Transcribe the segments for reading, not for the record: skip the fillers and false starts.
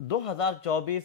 2024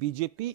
BJP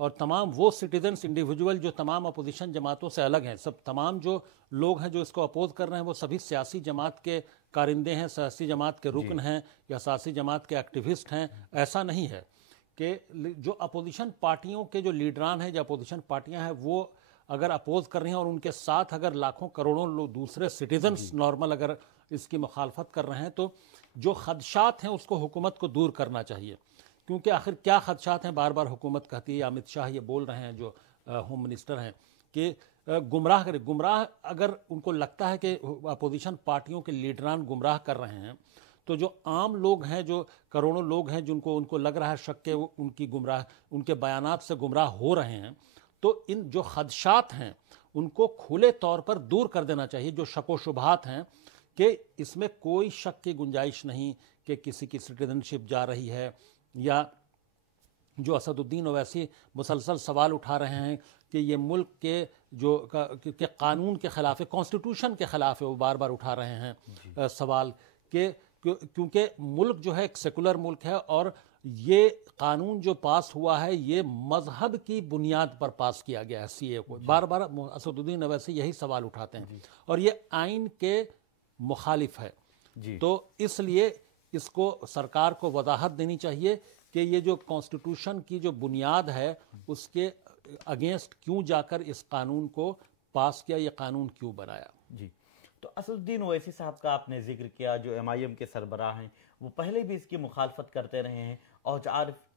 اور تمام وہ سٹیزنس انڈیویجول جو تمام اپوزیشن جماعتوں سے الگ ہیں، سب تمام جو لوگ ہیں جو اس کو اپوز کر رہے ہیں وہ سبھی سیاسی جماعت کے کارندے ہیں، سیاسی جماعت کے رکن ہیں یا سیاسی جماعت کے ایکٹیوسٹ ہیں. ایسا نہیں ہے کہ جو اپوزیشن پارٹیوں کے جو لیڈران ہیں، جو اپوزیشن پارٹیاں ہیں، وہ اگر اپوز کر رہی ہیں اور ان کے ساتھ اگر لاکھوں کروڑوں لوگ دوسرے سٹیزنز نارمل اگر اس کی مخالفت کر رہے ہیں، تو جو خدشات ہیں اس کو حکومت کو دور کرنا چاہیے. کیونکہ آخر کیا خدشات ہیں، بار بار حکومت کہتی ہے، امت شاہ یہ بول رہے ہیں جو ہوم منسٹر ہیں کہ گمراہ کرے. گمراہ اگر ان کو لگتا ہے کہ اپوزیشن پارٹیوں کے لیڈران گمراہ کر رہے ہیں، تو جو عام لوگ ہیں، جو کروڑوں لوگ ہیں جن کو لگ رہا ہے شک کہ ان کے بیانات سے گمراہ ہو رہے ہیں، تو ان جو خدشات ہیں ان کو کھلے طور پر دور کر دینا چاہیے. جو شک و شبہات ہیں کہ اس میں کوئی شک کی گنجائش نہیں کہ کسی کی سٹیزن شپ جا رہی ہے، یا جو اسد الدین اویسی مسلسل سوال اٹھا رہے ہیں کہ یہ ملک کے جو کہ قانون کے خلاف ہے، کانسٹیٹیوشن کے خلاف ہے، وہ بار بار اٹھا رہے ہیں سوال کہ کیونکہ ملک جو ہے ایک سیکولر ملک ہے، اور یہ قانون جو پاس ہوا ہے یہ مذہب کی بنیاد پر پاس کیا گیا ہے. سی اے کو بار بار اسد الدین اویسی یہی سوال اٹھاتے ہیں، اور یہ آئین کے مخالف ہے. تو اس لیے اس کو سرکار کو وضاحت دینی چاہیے کہ یہ جو کانسٹیٹیوشن کی جو بنیاد ہے اس کے اگینسٹ کیوں جا کر اس قانون کو پاس کیا، یہ قانون کیوں بنایا. تو اسد الدین اویسی صاحب کا آپ نے ذکر کیا، جو ایم آئی ایم کے سربراہ ہیں، وہ پہلے بھی اس کی مخالفت کرتے رہے ہیں، اور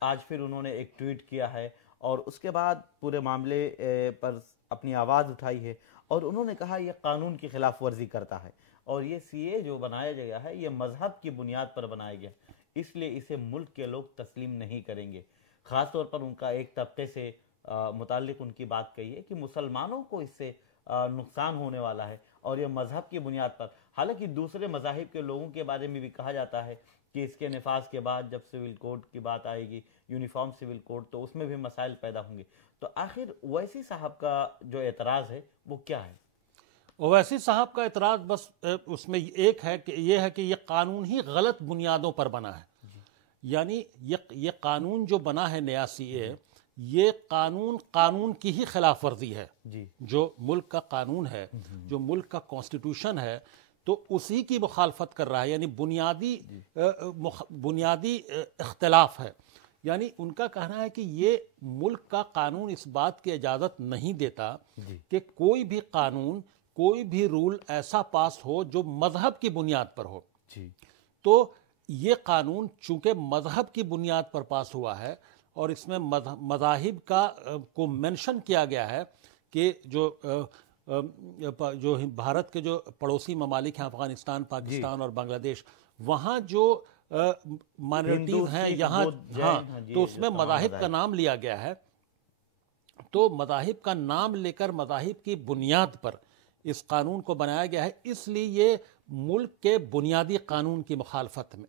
آج پھر انہوں نے ایک ٹویٹ کیا ہے اور اس کے بعد پورے معاملے پر اپنی آواز اٹھائی ہے، اور انہوں نے کہا یہ قانون کی خلاف ورزی کرتا ہے، اور یہ سی اے جو بنایا گیا ہے یہ مذہب کی بنیاد پر بنایا گیا، اس لیے اسے ملک کے لوگ تسلیم نہیں کریں گے. خاص طور پر ان کا ایک طبقے سے متعلق ان کی بات کہی ہے کہ مسلمانوں کو اس سے نقصان ہونے والا ہے، اور یہ مذہب کی بنیاد پر. حالانکہ دوسرے مذاہب کے لوگوں کے بارے میں بھی کہا جاتا ہے کہ اس کے نفاذ کے بعد جب سول کوڈ کی بات آئے گی، یونیفارم سول کوڈ، تو اس میں بھی مسائل پیدا ہوں گے. تو آخر اویسی صاحب کا جو اعتراض ہے وہ کیا ہے؟ اویسی صاحب کا اعتراض بس اس میں ایک ہے کہ یہ قانون ہی غلط بنیادوں پر بنا ہے. یعنی یہ قانون جو بنا ہے نیا سی اے، یہ قانون کی ہی خلاف ورزی ہے. جو ملک کا قانون ہے، جو ملک کا کانسٹیٹیوشن ہے، تو اسی کی مخالفت کر رہا ہے. یعنی بنیادی اختلاف ہے. یعنی ان کا کہنا ہے کہ یہ ملک کا قانون اس بات کی اجازت نہیں دیتا کہ کوئی بھی قانون، کوئی بھی رول ایسا پاس ہو جو مذہب کی بنیاد پر ہو. تو یہ قانون چونکہ مذہب کی بنیاد پر پاس ہوا ہے، اور اس میں مذاہب کو منشن کیا گیا ہے کہ جو بھارت کے جو پڑوسی ممالک ہیں، افغانستان، پاکستان اور بنگلہ دیش، وہاں جو مائنورٹیز ہیں یہاں، تو اس میں مذاہب کا نام لیا گیا ہے. تو مذاہب کا نام لے کر مذاہب کی بنیاد پر اس قانون کو بنایا گیا ہے. اس لیے یہ ملک کے بنیادی قانون کی مخالفت میں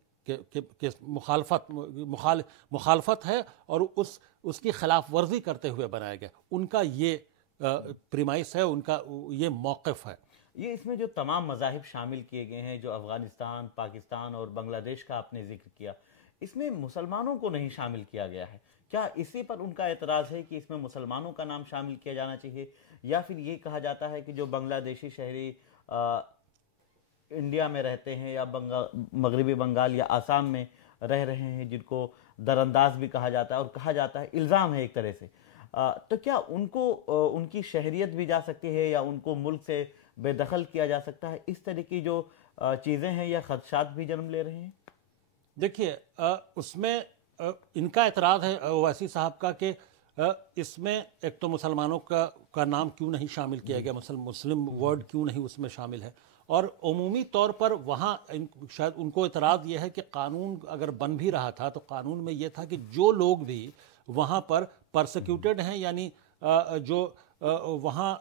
مخالفت ہے، اور اس کی خلاف ورزی کرتے ہوئے بنایا گیا. ان کا یہ پریمائس ہے، ان کا یہ موقف ہے. یہ اس میں جو تمام مذاہب شامل کیے گئے ہیں، جو افغانستان، پاکستان اور بنگلہ دیش کا آپ نے ذکر کیا، اس میں مسلمانوں کو نہیں شامل کیا گیا ہے. کیا اسی پر ان کا اعتراض ہے کہ اس میں مسلمانوں کا نام شامل کیا جانا چاہیے، یا پھر یہ کہا جاتا ہے کہ جو بنگلہ دیشی شہری انڈیا میں رہتے ہیں، یا مغربی بنگال یا آسام میں رہ رہے ہیں، جن کو درانداز بھی کہا جاتا ہے، اور کہا جاتا ہے الزام ہے ایک طرح سے، تو کیا ان کو ان کی شہریت بھی جا سکتی ہے، یا ان کو ملک سے بے دخل کیا جا سکتا ہے؟ اس طرح کی جو چیزیں ہیں یا خدشات بھی جنم لے رہے ہیں. دیکھیے اس میں ان کا اعتراض ہے اویسی صاحب کا کہ اس میں ایک تو مسلمانوں کا نام کیوں نہیں شامل کیا گیا، مسلم ورڈ کیوں نہیں اس میں شامل ہے. اور عمومی طور پر وہاں شاید ان کو اعتراض یہ ہے کہ قانون اگر بن بھی رہا تھا تو قانون میں یہ تھا کہ جو لوگ بھی وہاں پر پرسیکیوٹڈ ہیں، یعنی جو وہاں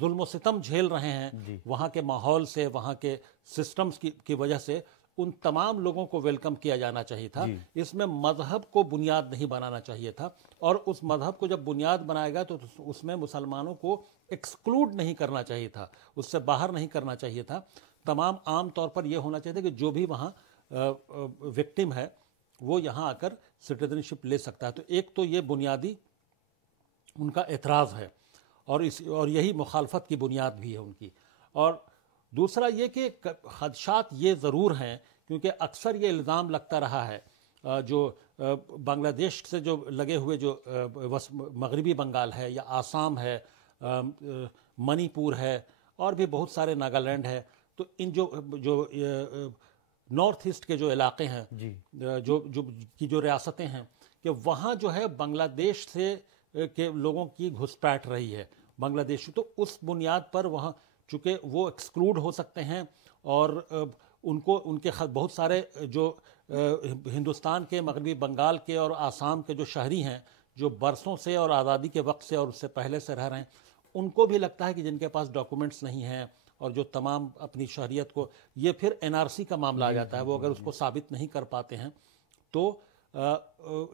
ظلم و ستم جھیل رہے ہیں وہاں کے ماحول سے، وہاں کے سسٹمز کی وجہ سے، ان تمام لوگوں کو ویلکم کیا جانا چاہیے تھا. اس میں مذہب کو بنیاد نہیں بنانا چاہیے تھا، اور اس مذہب کو جب بنیاد بنائے گا تو اس میں مسلمانوں کو ایکسکلوڈ نہیں کرنا چاہیے تھا، اس سے باہر نہیں کرنا چاہیے تھا. تمام عام طور پر یہ ہونا چاہیے تھا کہ جو بھی وہاں وکٹم ہے وہ یہاں آ کر سٹیزن شپ لے سکتا ہے. تو ایک تو یہ بنیادی ان کا اعتراض ہے، اور یہی مخالفت کی بنیاد بھی ہے ان کی۔ اور دوسرا یہ کہ خدشات یہ ضرور ہیں، کیونکہ اکثر یہ الزام لگتا رہا ہے جو بنگلہ دیش سے جو لگے ہوئے جو مغربی بنگال ہے یا آسام ہے، منی پور ہے، اور بھی بہت سارے ناگالینڈ ہے، تو ان جو نارتھ ایسٹ کے جو علاقے ہیں، جو ریاستیں ہیں، کہ وہاں جو ہے بنگلہ دیش سے کے لوگوں کی گھسپیٹ رہی ہے بنگلہ دیش، تو اس بنیاد پر وہاں چونکہ وہ ایکسکلوڈ ہو سکتے ہیں، اور ان کے بہت سارے جو ہندوستان کے مغربی بنگال کے اور آسام کے جو شہری ہیں، جو برسوں سے اور آزادی کے وقت سے اور اس سے پہلے سے رہ رہے ہیں، ان کو بھی لگتا ہے کہ جن کے پاس ڈاکومنٹس نہیں ہیں اور جو تمام اپنی شہریت کو، یہ پھر NRC کا معاملہ آ جاتا ہے، وہ اگر اس کو ثابت نہیں کر پاتے ہیں تو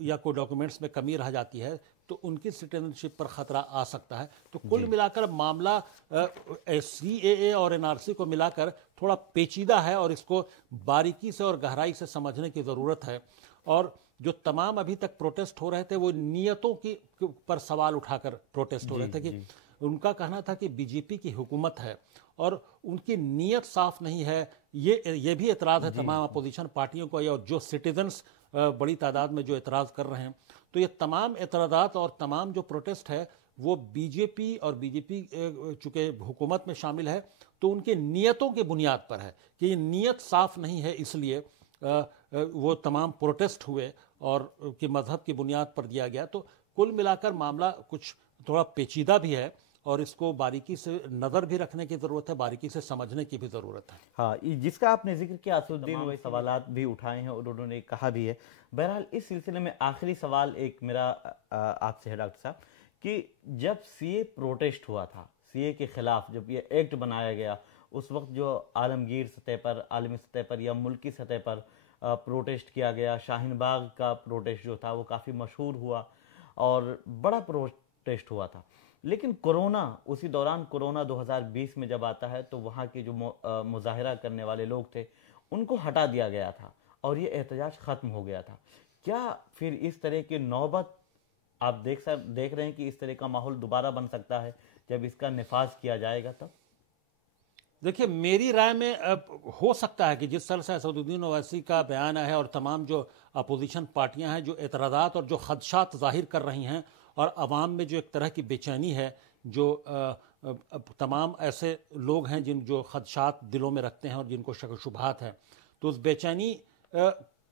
یا کوئی ڈاکومنٹس میں کمی رہ جاتی ہے تو ان کی سٹیزن شپ پر خطرہ آ سکتا ہے۔ تو کل ملا کر معاملہ CAA اور NRC کو ملا کر تھوڑا پیچیدہ ہے، اور اس کو باریکی سے اور گہرائی سے سمجھنے کی ضرورت ہے۔ اور جو تمام ابھی تک پروٹیسٹ ہو رہے تھے وہ نیتوں کی پر سوال اٹھا کر پروٹیسٹ ہو رہے تھے، کہ ان کا کہنا تھا کہ BJP کی حکومت ہے اور ان کی نیت صاف نہیں ہے۔ یہ بھی اعتراض ہے تمام اپوزیشن پارٹیوں کو، اور جو سٹیزنز بڑی تعداد میں جو اعتراض کر رہے ہیں، تو یہ تمام اعتراضات اور تمام جو پروٹیسٹ ہے وہ BJP اور BJP چونکہ حکومت میں شامل ہے تو ان کی نیتوں کی بنیاد پر ہے، کہ یہ نیت صاف نہیں ہے، اس لیے وہ تمام پروٹیسٹ ہوئے اور کہ مذہب کی بنیاد پر دیا گیا۔ تو کل ملا کر معاملہ کچھ تھوڑا پیچیدہ بھی ہے، اور اس کو باریکی سے نظر بھی رکھنے کی ضرورت ہے، باریکی سے سمجھنے کی بھی ضرورت ہے۔ ہاں، جس کا آپ نے ذکر کیا، اسدالدین وہ سوالات بھی اٹھائے ہیں اور انہوں نے کہا بھی ہے۔ بہرحال اس سلسلے میں آخری سوال ایک میرا آپ سے ہے ڈاکٹر صاحب، کہ جب CA پروٹیسٹ ہوا تھا، CA کے خلاف جب یہ ایکٹ بنایا گیا، اس وقت جو عالمگیر سطح پر، عالمی سطح پر یا ملکی سطح پر پروٹیسٹ کیا گیا، شاہین باغ کا پروٹیسٹ جو تھا وہ کافی مشہور ہوا اور بڑا پروٹیسٹ ہوا تھا۔ لیکن کورونا، اسی دوران کورونا 2020 میں جب آتا ہے تو وہاں کے جو مظاہرہ کرنے والے لوگ تھے ان کو ہٹا دیا گیا تھا اور یہ احتجاج ختم ہو گیا تھا۔ کیا پھر اس طرح کی نوبت آپ دیکھ رہے ہیں کہ اس طرح کا ماحول دوبارہ بن سکتا ہے جب اس کا نفاذ کیا جائے گا؟ تب دیکھیے، میری رائے میں ہو سکتا ہے کہ جس طرح سے اسدالدین اویسی کا بیان ہے اور تمام جو اپوزیشن پارٹیاں ہیں جو اعتراضات اور جو خدشات ظاہر کر رہی ہیں، اور عوام میں جو ایک طرح کی بے چینی ہے، جو تمام ایسے لوگ ہیں جو خدشات دلوں میں رکھتے ہیں اور جن کو شک و شبہات ہیں، تو اس بے چینی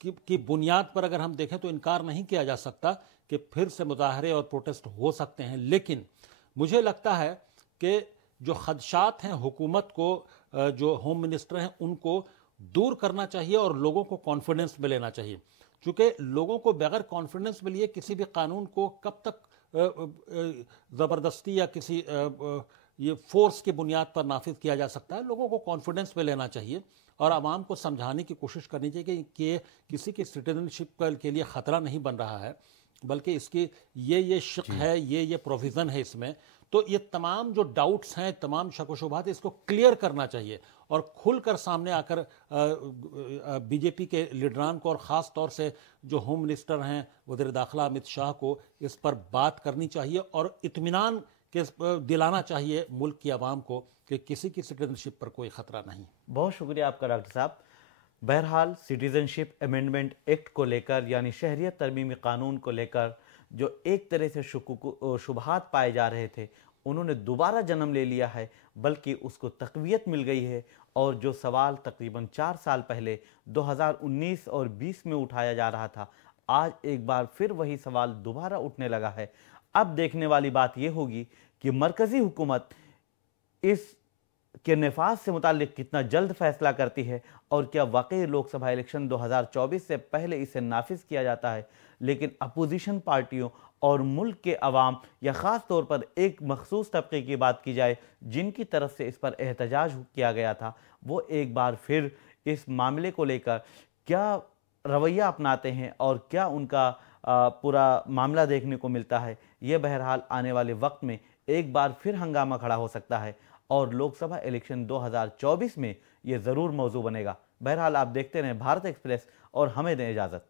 کی بنیاد پر اگر ہم دیکھیں تو انکار نہیں کیا جا سکتا کہ پھر سے مظاہرے اور پروٹیسٹ ہو سکتے ہیں۔ لیکن مجھے لگتا ہے کہ جو خدشات ہیں حکومت کو، جو ہوم منسٹر ہیں ان کو دور کرنا چاہیے اور لوگوں کو کانفیڈنس میں لینا چاہیے، چونکہ لوگوں کو بغیر کانفیڈنس میں لیے کسی بھی قانون کو کب تک زبردستی یا کسی یہ فورس کی بنیاد پر نافذ کیا جا سکتا ہے۔ لوگوں کو کانفیڈنس میں لینا چاہیے اور عوام کو سمجھانے کی کوشش کرنی چاہیے کہ کسی کی سٹیزن شپ کے لیے خطرہ نہیں بن رہا ہے، بلکہ اس کی یہ شق ہے، یہ پروویژن ہے اس میں۔ تو یہ تمام جو ڈاؤٹس ہیں، تمام شک و شبہات، اس کو کلیئر کرنا چاہیے اور کھل کر سامنے آ کر BJP کے لیڈران کو اور خاص طور سے جو ہوم منسٹر ہیں وزیر داخلہ امت شاہ کو اس پر بات کرنی چاہیے اور اطمینان دلانا چاہیے ملک کی عوام کو کہ کسی کی سٹیزن شپ پر کوئی خطرہ نہیں۔ بہت شکریہ آپ کا ڈاکٹر صاحب۔ بہرحال سٹیزن شپ امینڈمنٹ ایکٹ کو لے کر، یعنی شہریت ترمیمی قانون کو لے کر جو ایک طرح سے شبہات پائے جا رہے تھے، انہوں نے دوبارہ جنم لے لیا ہے، بلکہ اس کو تقویت مل گئی ہے، اور جو سوال تقریباً 4 سال پہلے 2019 اور 20 میں اٹھایا جا رہا تھا، آج ایک بار پھر وہی سوال دوبارہ اٹھنے لگا ہے۔ اب دیکھنے والی بات یہ ہوگی کہ مرکزی حکومت اس کے نفاذ سے متعلق کتنا جلد فیصلہ کرتی ہے، اور کیا واقعی لوک سبھا الیکشن 2024 سے پہلے اسے نافذ کیا جاتا ہے۔ لیکن اپوزیشن پارٹیوں اور ملک کے عوام، یا خاص طور پر ایک مخصوص طبقے کی بات کی جائے جن کی طرف سے اس پر احتجاج کیا گیا تھا، وہ ایک بار پھر اس معاملے کو لے کر کیا رویہ اپناتے ہیں اور کیا ان کا پورا معاملہ دیکھنے کو ملتا ہے، یہ بہرحال آنے والے وقت میں ایک بار پھر ہنگامہ کھڑا ہو سکتا ہے، اور لوک سبھا الیکشن 2024 میں یہ ضرور موضوع بنے گا۔ بہرحال آپ دیکھتے رہیں بھارت ایکسپریس اور ہمیں دیں اجازت۔